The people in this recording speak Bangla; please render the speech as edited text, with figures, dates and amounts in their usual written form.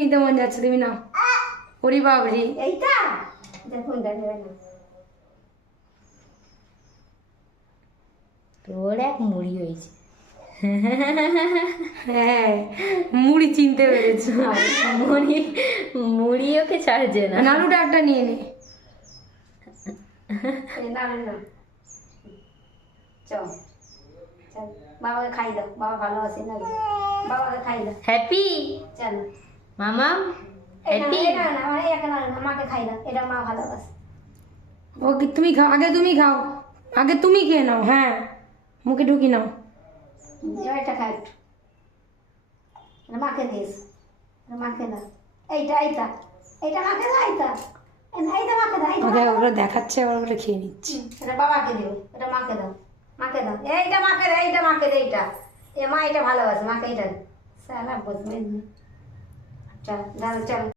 নিতে মন যাচ্ছে, তুমি নাও। ওরে বাবরি, এইটা দেখুন নেবে না। তোর এক মুড়ি হয়েছে। হ্যাঁ মুড়ি চিনতে পেরেছো। মুড়ি মুড়ি ওকে ছাড়ছে না। নাড়ুটা একটা নিয়ে নে। না না না, চল চল বাবাকে খাই দাও, বাবা ভালোবাসে না, বাবাকে খাই দাও। হ্যাপি চল মামা, হ্যাপি। এটা না আমার একটা না, মাকে খাই দাও, এটা মা ভালোবাসে। ওকে তুমি খাও, আগে তুমি খাও, আগে তুমি খেয়ে নাও। হ্যাঁ মুখে ঢুকি নাও। এটা খাই একটু, এটা মাকে দিস, এটা মাকে দাও। এইটা এইটা এইটা মাকে দাও, এইটা এইটা মাকে দাও, এইটা আগে ওগুলো দেখাচ্ছে, আবার ওগুলো খেয়ে নিচ্ছি। এটা বাবাকে দিও, এটা মাকে দাও, মাকে দাও। এইটা মাকে দাও, এইটা মাকে দাও, এইটা এ মা এটা ভালোবাসে, মাকে এটা সালা বদমেজ। চল দাঁড়া চল।